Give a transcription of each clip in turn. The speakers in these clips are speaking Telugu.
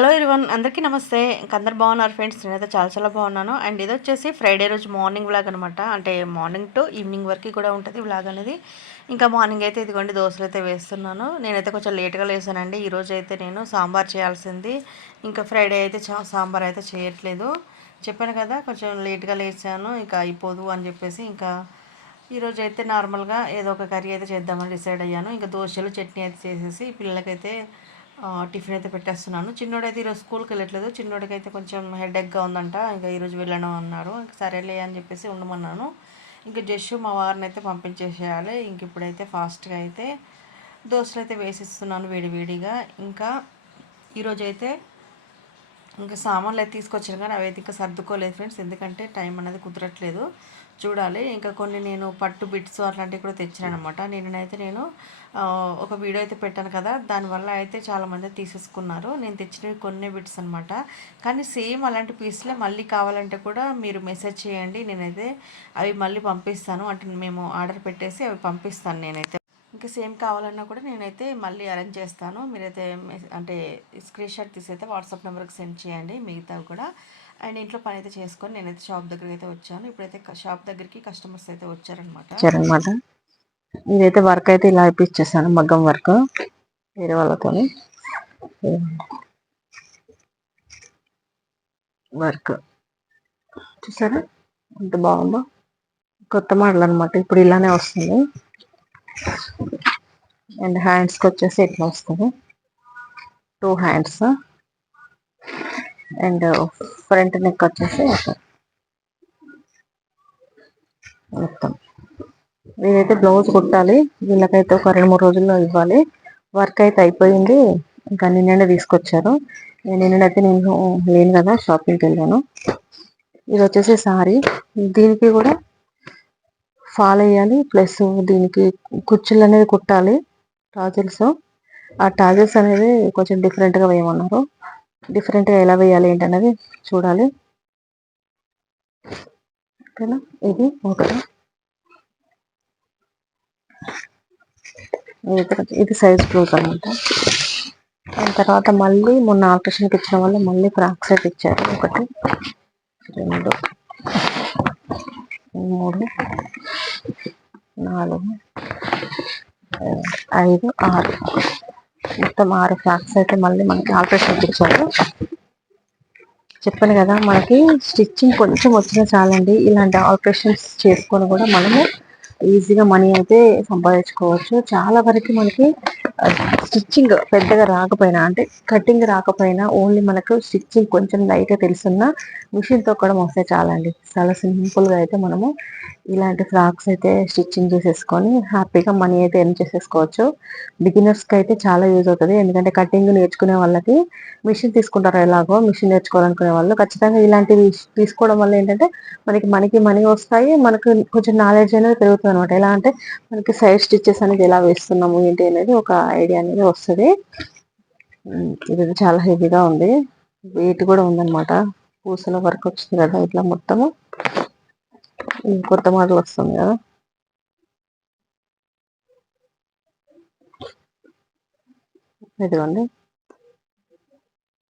హలో ఎవ్రీవన్, అందరికీ నమస్తే. అందరు బాగున్నారు ఫ్రెండ్స్. నేనైతే చాలా బాగున్నాను. అండ్ ఇది వచ్చేసి ఫ్రైడే రోజు మార్నింగ్ వ్లాగ్ అనమాట. అంటే మార్నింగ్ టు ఈవినింగ్ వరకు కూడా ఉంటుంది వ్లాగ్ అనేది. ఇంకా మార్నింగ్ అయితే ఇదిగోండి దోశలు అయితే వేస్తున్నాను. నేనైతే కొంచెం లేట్గా లేసానండి. ఈరోజు అయితే నేను సాంబార్ చేయాల్సింది. ఇంకా ఫ్రైడే అయితే సాంబార్ అయితే చేయట్లేదు. చెప్పాను కదా, కొంచెం లేట్గా లేచాను, ఇంకా అయిపోదు అని చెప్పేసి ఇంకా ఈరోజు అయితే నార్మల్గా ఏదో ఒక కర్రీ అయితే చేద్దామని డిసైడ్ అయ్యాను. ఇంకా దోశలు చట్నీ అయితే చేసేసి పిల్లలకైతే టిఫిన్ అయితే పెట్టేస్తున్నాను. చిన్నోడైతే ఈరోజు స్కూల్కి వెళ్ళట్లేదు. చిన్నోడికి అయితే కొంచెం హెడేక్గా ఉందంట. ఇంకా ఈరోజు వెళ్ళను అన్నారు. ఇంకా సరేలే అని చెప్పేసి ఉండమన్నాను. ఇంకా జస్ట్ మా వారిని అయితే పంపించేసేయాలి. ఇంక ఇప్పుడైతే ఫాస్ట్గా అయితే దోశలు అయితే వేసిస్తున్నాను వేడివేడిగా. ఇంకా ఈరోజు అయితే ఇంకా సామాన్లు అయితే తీసుకొచ్చాను, కానీ అవి అయితే ఇంకా సర్దుకోలేదు ఫ్రెండ్స్. ఎందుకంటే టైం అనేది కుదరట్లేదు. చూడాలి. ఇంకా కొన్ని నేను పట్టు బిట్స్ అట్లాంటివి కూడా తెచ్చాను అనమాట. నేను ఒక వీడియో అయితే పెట్టాను కదా, దానివల్ల అయితే చాలామంది తీసేసుకున్నారు. నేను తెచ్చినవి కొన్ని బిట్స్ అనమాట. కానీ సేమ్ అలాంటి పీస్లే మళ్ళీ కావాలంటే కూడా మీరు మెసేజ్ చేయండి. నేనైతే అవి మళ్ళీ పంపిస్తాను. అంటే మేము ఆర్డర్ పెట్టేసి అవి పంపిస్తాను నేనైతే. ఇంకా సేమ్ కావాలన్నా కూడా నేనైతే మళ్ళీ అరేంజ్ చేస్తాను. మీరైతే అంటే స్క్రీన్ షాట్ తీసి అయితే వాట్సాప్ నెంబర్కి సెండ్ చేయండి మిగతావి కూడా. అండ్ ఇంట్లో పని అయితే చేసుకొని నేనైతే షాప్ దగ్గరికి అయితే వచ్చాను. ఇప్పుడైతే షాప్ దగ్గరికి కస్టమర్స్ అయితే వచ్చారనమాట. ఇదైతే వర్క్ అయితే ఇలా ఇప్పించేసాను, మగ్గం వర్క్ వేరే వాళ్ళతో వర్క్. చూసారా ఎంత బాగుందో, కొత్త మోడల్ అనమాట. ఇప్పుడు ఇలానే వస్తుంది. అండ్ హ్యాండ్స్కి వచ్చేసి ఇట్లా వస్తుంది, 2 హ్యాండ్స్. అండ్ ఫ్రంట్ నెక్ వచ్చేసి మొత్తం. నేనైతే బ్లౌజ్ కుట్టాలి. వీళ్ళకైతే ఒక 2-3 రోజుల్లో ఇవ్వాలి. వర్క్ అయితే అయిపోయింది. ఇంకా నిన్ననే తీసుకొచ్చారు. నిన్ననైతే నేను లేను కదా, షాపింగ్కి వెళ్ళాను. ఇది వచ్చేసి సారీ. దీనికి కూడా ఫాల్ వేయాలి, ప్లస్ దీనికి కుచ్చులు అనేది కుట్టాలి, టాజిల్స్. ఆ టాజిల్స్ అనేది కొంచెం డిఫరెంట్గా వేయమన్నారు. డిఫరెంట్గా ఎలా వేయాలి ఏంటనేది చూడాలి. ఓకేనా. ఇది ఒకటి. ఇది సైజ్ బ్లౌజ్ అనమాట. దాని తర్వాత మళ్ళీ మొన్న ఆల్ట్రేషన్కి ఇచ్చిన వాళ్ళు మళ్ళీ ఫ్రాక్ సెట్ ఇచ్చారు. 1 2 3 4 5 6 మొత్తం 6 ఫ్రాక్స్ అయితే మళ్ళీ మనకి ఆల్ట్రేషన్కి ఇచ్చారు. చెప్పాను కదా, మనకి స్టిచ్చింగ్ కొంచెం వచ్చినా చాలండి. ఇలాంటి ఆపరేషన్స్ చేసుకొని కూడా మనము ఈజీగా మనీ అయితే సంపాదించుకోవచ్చు. చాలా వరకు మనకి స్టిచ్చింగ్ పెద్దగా రాకపోయినా, అంటే కటింగ్ రాకపోయినా, ఓన్లీ మనకు స్టిచ్చింగ్ కొంచెం లైట్గా తెలుసున్నా మిషన్ తొక్కడం వస్తే చాలండి. చాలా సింపుల్గా అయితే మనము ఇలాంటి ఫ్రాక్స్ అయితే స్టిచ్చింగ్ చేసేసుకొని హ్యాపీగా మనీ అయితే ఎర్న్ చేసేసుకోవచ్చు. బిగినర్స్కి అయితే చాలా యూజ్ అవుతుంది. ఎందుకంటే కటింగ్ నేర్చుకునే వాళ్ళకి మిషన్ తీసుకుంటారు. ఎలాగో మిషన్ నేర్చుకోవాలనుకునే వాళ్ళు ఖచ్చితంగా ఇలాంటివి తీసుకోవడం వల్ల ఏంటంటే మనకి మనీ వస్తాయి, మనకు కొంచెం నాలెడ్జ్ అనేది పెరుగుతుంది అనమాట. ఎలా అంటే మనకి సైడ్ స్టిచ్చెస్ అనేది ఎలా వేస్తున్నాము ఏంటి అనేది ఒక ఐడియా అనేది వస్తుంది. ఇది చాలా హెవీగా ఉంది, వెయిట్ కూడా ఉందన్నమాట. పూసల వర్క్ వచ్చింది కదా ఇట్లా మొత్తము. కొత్త మోడల్ వస్తుంది కదా. ఇదిగోండి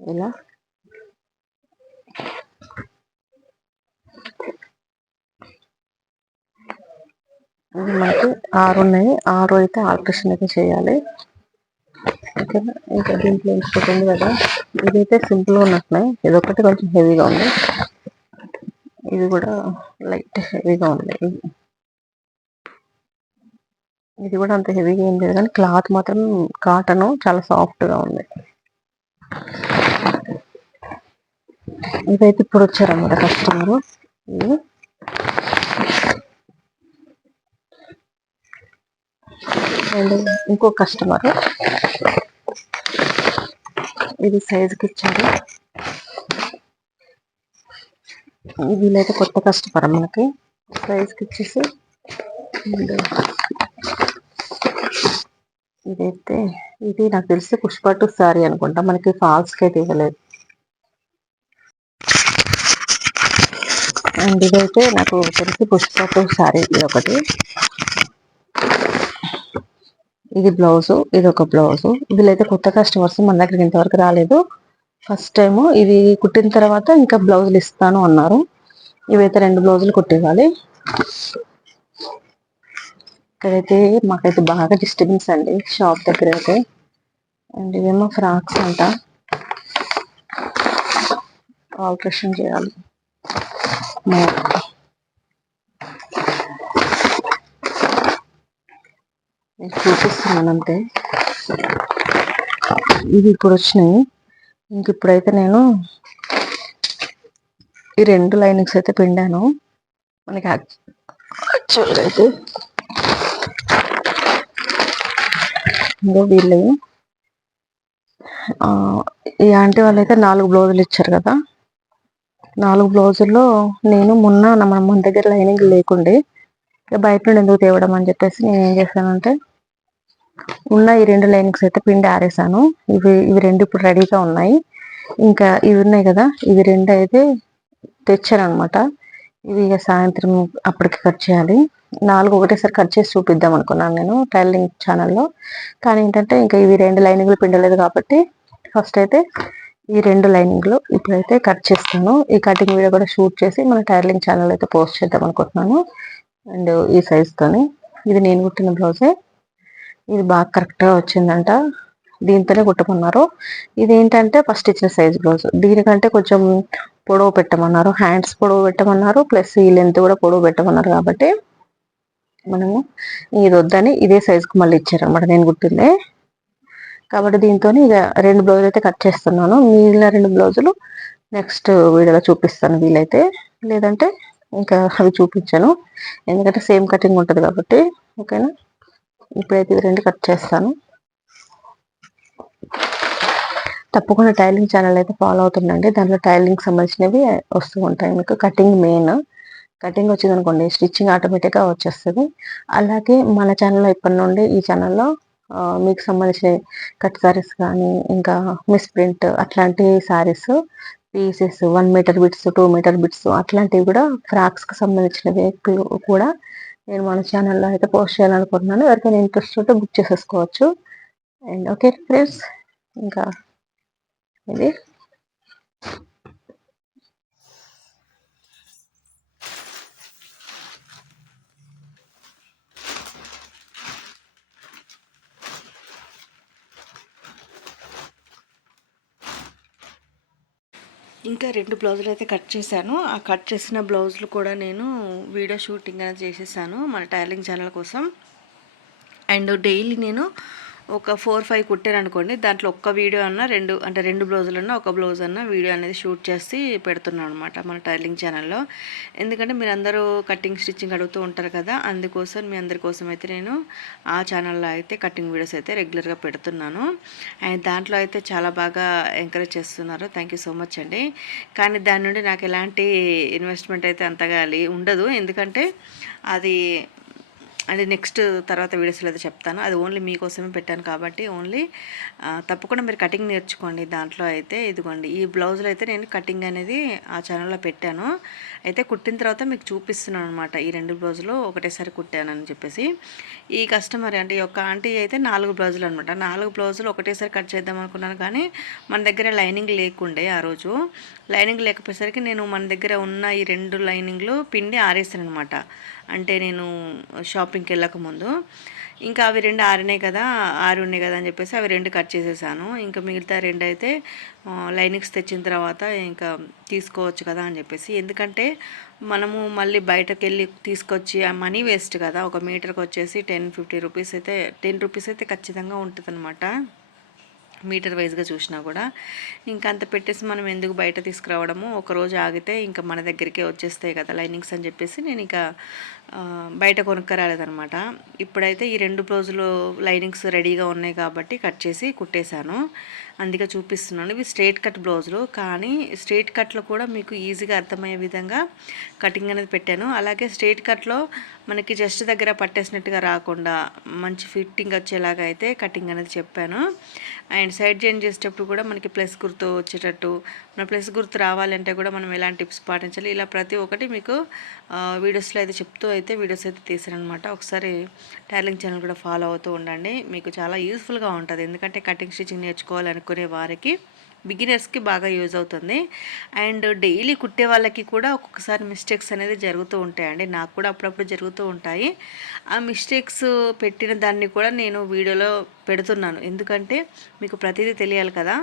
ఇలా. ఇది మనకి 6 ఉన్నాయి. 6 అయితే ఆల్ట్రేషన్ అయితే చేయాలి. ఓకేనా. ఇంకా దీంట్లో ఇంకొకటి ఉంది కదా, ఇదైతే సింపుల్గా ఉన్నట్టున్నాయి. ఇదొకటి కొంచెం హెవీగా ఉంది, ఇది కూడా లైట్ హెవీగా ఉంది. ఇది కూడా అంత హెవీగా ఏం లేదు, కానీ క్లాత్ మాత్రం కాటన్ చాలా సాఫ్ట్గా ఉంది. ఇదైతే ఇప్పుడు వచ్చారన్నమాట కస్టమరు. అండ్ ఇంకో కస్టమర్ ఇది సైజుకి ఇచ్చారు. వీళ్ళైతే కొత్త కస్టమర్ మనకి. సైజుకి ఇచ్చేసి ఇదైతే ఇది నాకు తెలిసి పుష్పట్టు సారీ అనుకుంటా, మనకి ఫాల్స్కి అయితే ఇవ్వలేదు. అండ్ ఇదైతే నాకు తెలిసి పుష్పట్టు సారీ. ఇది ఒకటి, ఇది బ్లౌజు, ఇది ఒక బ్లౌజు. వీళ్ళైతే కొత్త కస్టమర్స్, మన దగ్గరికి ఇంతవరకు రాలేదు. ఫస్ట్ టైము ఇవి కుట్టిన తర్వాత ఇంకా బ్లౌజులు ఇస్తాను అన్నారు. ఇవైతే 2 బ్లౌజులు కుట్టివ్వాలి. ఇక్కడైతే మాకైతే బాగా డిస్టర్బెన్స్ అండి షాప్ దగ్గర అయితే. అండ్ ఇవేమో ఫ్రాక్స్ అంట, ఆల్ట్రేషన్ చేయాలి. నేను చూపిస్తున్నాను అంతే. ఇవి ఇప్పుడు వచ్చినాయి. ఇంక ఇప్పుడైతే నేను ఈ 2 లైనింగ్స్ అయితే పిండాను. మనకి యాక్చువల్గా అయితే ఇంకో వీళ్ళు ఈ ఆంటీ వాళ్ళు అయితే 4 బ్లౌజులు ఇచ్చారు కదా. 4 బ్లౌజుల్లో నేను మొన్న మన దగ్గర లైనింగ్ లేకుండే బయట నుండి ఎందుకు తేవడం అని చెప్పేసి నేను ఏం చేశానంటే ఉన్న ఈ 2 లైనింగ్స్ అయితే పిండి ఆరేసాను. ఇవి 2 ఇప్పుడు రెడీగా ఉన్నాయి. ఇంకా ఇవి ఉన్నాయి కదా, ఇవి 2 అయితే తెచ్చాను అనమాట. ఇవి ఇక సాయంత్రం అప్పటికి కట్ చేయాలి. 4 ఒకటేసారి కట్ చేసి చూపిద్దాం అనుకున్నాను నేను టైలరింగ్ ఛానల్లో. కానీ ఏంటంటే ఇంకా ఇవి 2 లైనింగ్లు పిండలేదు కాబట్టి ఫస్ట్ అయితే ఈ 2 లైనింగ్లు ఇప్పుడైతే కట్ చేస్తాను. ఈ కటింగ్ వీడియో కూడా షూట్ చేసి మన టైలరింగ్ ఛానల్ అయితే పోస్ట్ చేద్దాం అనుకుంటున్నాను. అండ్ ఈ సైజ్తోని ఇది నేను కుట్టిన బ్లౌజే. ఇది బాగా కరెక్ట్గా వచ్చిందంట, దీంతోనే కుట్టమన్నారు. ఇది ఏంటంటే ఫస్ట్ ఇచ్చిన సైజ్ బ్లౌజ్, దీనికంటే కొంచెం పొడవు పెట్టమన్నారు, హ్యాండ్స్ పొడవు పెట్టమన్నారు, ప్లస్ ఈ లెంత్ కూడా పొడవు పెట్టమన్నారు. కాబట్టి మనము ఇది వద్దని ఇదే సైజుకి మళ్ళీ ఇచ్చారనమాట నేను కుట్టిందే. కాబట్టి దీంతో ఇక 2 బ్లౌజులు అయితే కట్ చేస్తున్నాను. మిగిలిన 2 బ్లౌజులు నెక్స్ట్ వీడియోలో చూపిస్తాను వీలైతే, లేదంటే ఇంకా అవి చూపించాను. ఎందుకంటే సేమ్ కటింగ్ ఉంటుంది కాబట్టి. ఓకేనా, ఇప్పుడైతే ఇవి 2 కట్ చేస్తాను. తప్పకుండా టైలింగ్ ఛానల్ అయితే ఫాలో అవుతుండండి. దాంట్లో టైలింగ్ సంబంధించినవి వస్తూ ఉంటాయి మీకు. కటింగ్ మెయిన్, కటింగ్ వచ్చింది అనుకోండి స్టిచ్చింగ్ ఆటోమేటిక్గా వచ్చేస్తుంది. అలాగే మన ఛానల్లో ఇప్పటి నుండి ఈ ఛానల్లో మీకు సంబంధించిన కట్ సారీస్ కానీ ఇంకా మిస్ ప్రింట్ అట్లాంటి saris pieces 1 metre bits 2 metre bits అట్లాంటివి కూడా ఫ్రాక్స్కి సంబంధించినవి కూడా నేను మన ఛానల్లో అయితే పోస్ట్ చేయాలనుకుంటున్నాను. ఎవరికైనా ఇంట్రెస్ట్ ఉంటే బుక్ చేసేసుకోవచ్చు. అండ్ ఓకే ఫ్రెండ్స్, ఇంకా ఇది ఇంకా 2 బ్లౌజులు అయితే కట్ చేశాను. ఆ కట్ చేసిన బ్లౌజులు కూడా నేను వీడియో షూటింగ్ అనేది చేసేసాను మన టైలరింగ్ ఛానల్ కోసం. అండ్ డైలీ నేను ఒక 4-5 కుట్టాను అనుకోండి, దాంట్లో ఒక్క వీడియో అన్న 2 అంటే 2 బ్లౌజులన్నా ఒక బ్లౌజ్ అన్న వీడియో అనేది షూట్ చేసి పెడుతున్నాను అనమాట మన టైలరింగ్ ఛానల్లో. ఎందుకంటే మీరు అందరూ కటింగ్ స్టిచ్చింగ్ అడుగుతూ ఉంటారు కదా, అందుకోసం మీ అందరి కోసం అయితే నేను ఆ ఛానల్లో అయితే కటింగ్ వీడియోస్ అయితే రెగ్యులర్గా పెడుతున్నాను. అండ్ దాంట్లో అయితే చాలా బాగా ఎంకరేజ్ చేస్తున్నారు. థ్యాంక్ యూ సో మచ్ అండి. కానీ దాని నుండి నాకు ఎలాంటి ఇన్వెస్ట్మెంట్ అయితే అంతగా ఉండదు. ఎందుకంటే అది అంటే నెక్స్ట్ తర్వాత వీడియోస్లో అయితే చెప్తాను. అది ఓన్లీ మీకోసమే పెట్టాను కాబట్టి ఓన్లీ తప్పకుండా మీరు కటింగ్ నేర్చుకోండి. దాంట్లో అయితే ఇదిగోండి ఈ బ్లౌజులు అయితే నేను కటింగ్ అనేది ఆ ఛానల్లో పెట్టాను. అయితే కుట్టిన తర్వాత మీకు చూపిస్తున్నాను అనమాట. ఈ 2 బ్లౌజులు ఒకటేసారి కుట్టానని చెప్పేసి. ఈ కస్టమర్ అంటే ఈ యొక్క ఆంటీ అయితే 4 బ్లౌజులు అనమాట. 4 బ్లౌజులు ఒకటేసారి కట్ చేద్దాం అనుకున్నాను, కానీ మన దగ్గర లైనింగ్ లేకుండే ఆ రోజు. లైనింగ్ లేకపోయేసరికి నేను మన దగ్గర ఉన్న ఈ 2 లైనింగ్లు పిండి ఆరేసాను అనమాట. అంటే నేను షాపింగ్కి వెళ్ళకముందు ఇంకా అవి 2 ఆరినాయి కదా, ఉన్నాయి కదా అని చెప్పేసి అవి 2 కట్ చేసేసాను. ఇంకా మిగతా 2 అయితే లైనింగ్స్ తెచ్చిన తర్వాత ఇంకా తీసుకోవచ్చు కదా అని చెప్పేసి. ఎందుకంటే మనము మళ్ళీ బయటకు వెళ్ళి తీసుకొచ్చి ఆ మనీ వేస్ట్ కదా. ఒక మీటర్కి వచ్చేసి 10-50 రూపీస్ అయితే 10 రూపీస్ అయితే ఖచ్చితంగా ఉంటుంది అనమాట, మీటర్ వైజ్గా చూసినా కూడా. ఇంకా అంత పెట్టేసి మనం ఎందుకు బయట తీసుకురావడము, ఒకరోజు ఆగితే ఇంకా మన దగ్గరికే వచ్చేస్తాయి కదా లైనింగ్స్ అని చెప్పేసి నేను ఇంకా బయట కొనుక్కరాలేదనమాట. ఇప్పుడైతే ఈ 2 బ్లౌజులు లైనింగ్స్ రెడీగా ఉన్నాయి కాబట్టి కట్ చేసి కుట్టేశాను. అందుకే చూపిస్తున్నాను. ఇవి స్ట్రైట్ కట్ బ్లౌజులు, కానీ స్ట్రైట్ కట్లో కూడా మీకు ఈజీగా అర్థమయ్యే విధంగా కటింగ్ అనేది పెట్టాను. అలాగే స్ట్రైట్ కట్లో మనకి జస్ట్ దగ్గర పట్టేసినట్టుగా రాకుండా మంచి ఫిట్టింగ్ వచ్చేలాగా అయితే కటింగ్ అనేది చెప్పాను. అండ్ సైడ్ జాయిన్ చేసేటప్పుడు కూడా మనకి ప్లస్ గుర్తు వచ్చేటట్టు, మన ప్లస్ గుర్తు రావాలంటే కూడా మనం ఎలాంటి టిప్స్ పాటించాలి, ఇలా ప్రతి ఒక్కటి మీకు వీడియోస్లో అయితే చెప్తూ అయితే వీడియోస్ అయితే తీసానమాట. ఒకసారి టైలరింగ్ ఛానల్ కూడా ఫాలో అవుతూ ఉండండి, మీకు చాలా యూస్ఫుల్గా ఉంటుంది. ఎందుకంటే కటింగ్ స్టిచ్చింగ్ నేర్చుకోవాలనుకునే వారికి బిగినర్స్కి బాగా యూజ్ అవుతుంది. అండ్ డైలీ కుట్టే వాళ్ళకి కూడా ఒక్కొక్కసారి మిస్టేక్స్ అనేది జరుగుతూ ఉంటాయండి. నాకు కూడా అప్పుడప్పుడు జరుగుతూ ఉంటాయి. ఆ మిస్టేక్స్ పెట్టిన దాన్ని కూడా నేను వీడియోలో పెడుతున్నాను. ఎందుకంటే మీకు ప్రతిదీ తెలియాలి కదా.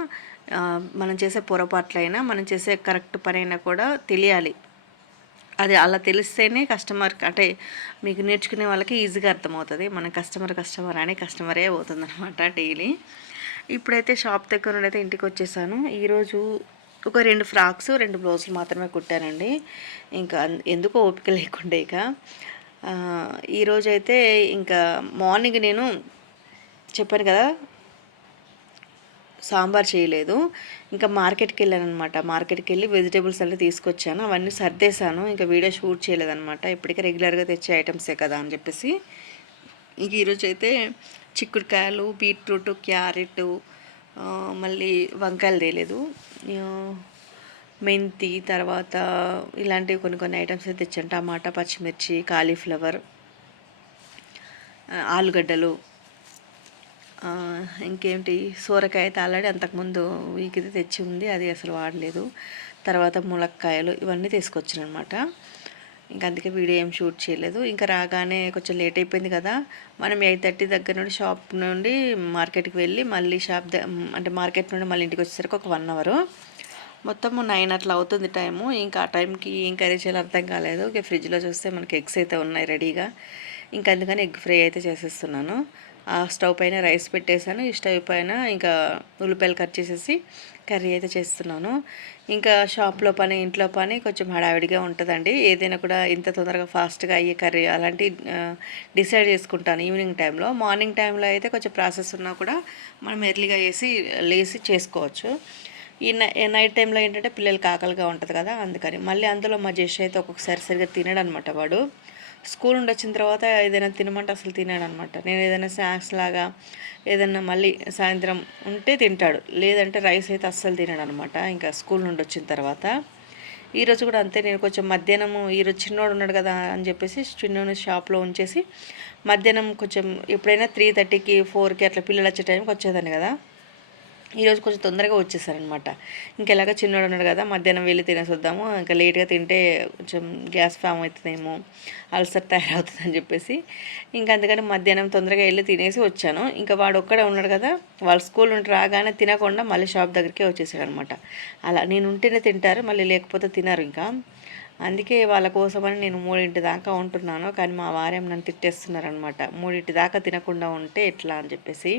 మనం చేసే పొరపాట్లైనా మనం చేసే కరెక్ట్ పనైనా కూడా తెలియాలి. అది అలా తెలిస్తేనే కస్టమర్ అంటే మీకు నేర్చుకునే వాళ్ళకి ఈజీగా అర్థమవుతుంది. మనం కస్టమర్ అని కస్టమరే అవుతుందన్నమాట డైలీ. ఇప్పుడైతే షాప్ దగ్గర నుండి అయితే ఇంటికి వచ్చేసాను. ఈరోజు ఒక 2 ఫ్రాక్స్ 2 బ్లౌజులు మాత్రమే కుట్టానండి. ఇంకా ఎందుకో ఓపిక లేకుండా ఇక ఈరోజైతే ఇంకా మార్నింగ్ నేను చెప్పాను కదా సాంబార్ చేయలేదు. ఇంకా మార్కెట్కి వెళ్ళానమాట. మార్కెట్కి వెళ్ళి వెజిటేబుల్స్ అన్నీ తీసుకొచ్చాను. అవన్నీ సర్దేశాను. ఇంకా వీడియో షూట్ చేయలేదన్నమాట. ఇప్పటికే రెగ్యులర్గా తెచ్చే ఐటమ్సే కదా అని చెప్పేసి. ఇంక ఈరోజు అయితే చిక్కుడుకాయలు, బీట్రూట్, క్యారెట్, మళ్ళీ వంకాయలు తేలేదు, మెంతి, తర్వాత ఇలాంటివి కొన్ని ఐటమ్స్ అయితే తెచ్చాను. టమాటా, పచ్చిమిర్చి, కాలీఫ్లవర్, ఆలుగడ్డలు, ఇంకేంటి సోరకాయ అయితే ఆల్రెడీ అంతకుముందు వీక్ది తెచ్చి ఉంది, అది అసలు వాడలేదు. తర్వాత ములక్కాయలు ఇవన్నీ తీసుకొచ్చాను అనమాట. ఇంకా అందుకే వీడియో ఏం షూట్ చేయలేదు. ఇంకా రాగానే కొంచెం లేట్ అయిపోయింది కదా, మనం 8:30 దగ్గర నుండి షాప్ నుండి మార్కెట్కి వెళ్ళి మళ్ళీ అంటే మార్కెట్ నుండి మళ్ళీ ఇంటికి వచ్చేసరికి ఒక 1 అవర్, మొత్తము 9 అట్లా అవుతుంది టైము. ఇంకా ఆ టైంకి ఏం కర్రీ చేయాలో అర్థం కాలేదు. ఇక ఫ్రిడ్జ్లో చూస్తే మనకి ఎగ్స్ అయితే ఉన్నాయి రెడీగా. ఇంకా అందుకని ఎగ్ ఫ్రై అయితే చేసేస్తున్నాను. ఆ స్టవ్ పైన రైస్ పెట్టేశాను. ఈ స్టవ్ పైన ఇంకా ఉల్లిపాయలు కట్ చేసేసి కర్రీ అయితే చేస్తున్నాను. ఇంకా షాప్లో పని, ఇంట్లో పని కొంచెం హడావిడిగా ఉంటుందండి. ఏదైనా కూడా ఇంత తొందరగా ఫాస్ట్గా అయ్యే కర్రీ అలాంటి డిసైడ్ చేసుకుంటాను ఈవినింగ్ టైంలో. మార్నింగ్ టైంలో అయితే కొంచెం ప్రాసెస్ ఉన్నా కూడా మనం ఎర్లీగా లేసి చేసుకోవచ్చు. ఈ నైట్ టైంలో ఏంటంటే పిల్లలకి ఆకలిగా ఉంటుంది కదా, అందుకని. మళ్ళీ అందులో మా జెష్ అయితే ఒక్కొక్కసారి సరిగ్గా తినడనమాట. వాడు స్కూల్ నుండి వచ్చిన తర్వాత ఏదైనా తినమంటే అసలు తినాడనమాట. నేను ఏదైనా స్నాక్స్ లాగా ఏదైనా మళ్ళీ సాయంత్రం ఉంటే తింటాడు, లేదంటే రైస్ అయితే అస్సలు తినడనమాట ఇంకా స్కూల్ నుండి వచ్చిన తర్వాత. ఈరోజు కూడా అంతే. నేను కొంచెం మధ్యాహ్నము ఈరోజు చిన్నోడు ఉన్నాడు కదా అని చెప్పేసి చిన్నోని షాప్లో ఉంచేసి మధ్యాహ్నం కొంచెం ఎప్పుడైనా 3:30కి 4కి అట్లా పిల్లలు వచ్చే టైంకి వచ్చేదాన్ని కదా. ఈరోజు కొంచెం తొందరగా వచ్చేసారనమాట. ఇంకెలాగ చిన్నోడు ఉన్నాడు కదా, మధ్యాహ్నం వెళ్ళి తినేసొద్దాము, ఇంకా లేట్గా తింటే కొంచెం గ్యాస్ ఫామ్ అవుతుందేమో, అల్సర్ తయారవుతుందని చెప్పేసి ఇంకా అందుకని మధ్యాహ్నం తొందరగా వెళ్ళి తినేసి వచ్చాను. ఇంకా వాడు ఒక్కడే ఉన్నాడు కదా, వాళ్ళ స్కూల్ నుండి రాగానే తినకుండా మళ్ళీ షాప్ దగ్గరికి వచ్చేసాడనమాట. అలా నేను ఉంటేనే తింటారు, మళ్ళీ లేకపోతే తినరు. ఇంకా అందుకే వాళ్ళ కోసమని నేను 3 దాకా ఉంటున్నాను. కానీ మా వారేం నన్ను తిట్టేస్తున్నారనమాట, 3 దాకా తినకుండా ఉంటే ఎట్లా అని చెప్పేసి.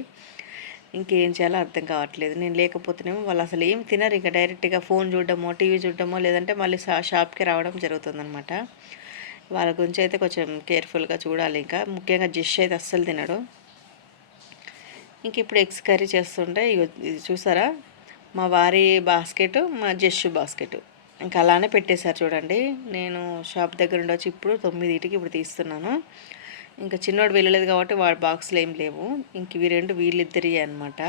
ఇంకేం చేయాలో అర్థం కావట్లేదు. నేను లేకపోతేనేమో వాళ్ళు అసలు ఏం తినరు. ఇంకా డైరెక్ట్గా ఫోన్ చూడడమో, టీవీ చూడడమో, లేదంటే మళ్ళీ షాప్కి రావడం జరుగుతుందనమాట. వాళ్ళ గురించి అయితే కొంచెం కేర్ఫుల్గా చూడాలి. ఇంకా ముఖ్యంగా జెష్ అయితే అస్సలు తినడు. ఇంక ఇప్పుడు ఎగ్స్ కర్రీ చేస్తుంటే ఇది చూసారా, మా వారి బాస్కెట్, మా జెష్ బాస్కెట్ ఇంకా అలానే పెట్టేశారు చూడండి. నేను షాప్ దగ్గర ఉండొచ్చి ఇప్పుడు 9కి ఇప్పుడు తీస్తున్నాను. ఇంకా చిన్నోడు వెళ్ళలేదు కాబట్టి వాడి బాక్స్లో ఏం లేవు. ఇంక ఇవి 2 వీళ్ళిద్దరి అనమాట.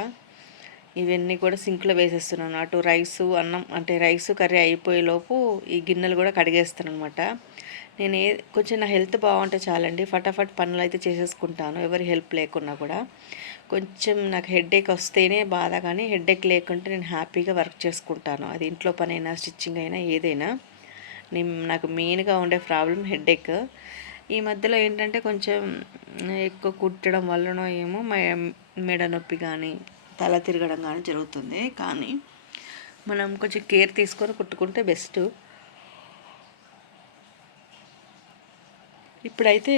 ఇవన్నీ కూడా సింక్లో వేసేస్తున్నాను. అటు రైసు, అన్నం అంటే రైసు కర్రీ అయిపోయేలోపు ఈ గిన్నెలు కూడా కడిగేస్తాను అనమాట. నేను కొంచెం నా హెల్త్ బాగుంటే చాలండి, ఫటాఫట్ పనులు అయితే చేసేసుకుంటాను, ఎవరి హెల్ప్ లేకున్నా కూడా. కొంచెం నాకు హెడేక్ వస్తేనే బాధ, కానీ హెడేక్ లేకుంటే నేను హ్యాపీగా వర్క్ చేసుకుంటాను. అది ఇంట్లో పని అయినా, స్టిచ్చింగ్ అయినా, ఏదైనా. నాకు మెయిన్గా ఉండే ప్రాబ్లం హెడేక్. ఈ మధ్యలో ఏంటంటే కొంచెం ఎక్కువ కుట్టడం వల్లనో ఏమో మెడ నొప్పి కానీ, తల తిరగడం కానీ జరుగుతుంది. కానీ మనం కొంచెం కేర్ తీసుకొని కుట్టుకుంటే బెస్ట్. ఇప్పుడైతే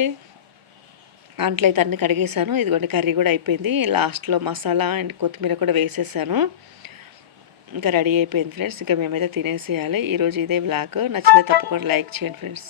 అంట్లయితే అన్నీ కడిగేసాను. ఇదిగోండి కర్రీ కూడా అయిపోయింది. లాస్ట్లో మసాలా అండ్ కొత్తిమీర కూడా వేసేసాను. ఇంకా రెడీ అయిపోయింది ఫ్రెండ్స్. ఇంకా మేమైతే తినేసేయాలి. ఈరోజు ఇదే వ్లాగ్. నచ్చితే తప్పకుండా లైక్ చేయండి ఫ్రెండ్స్.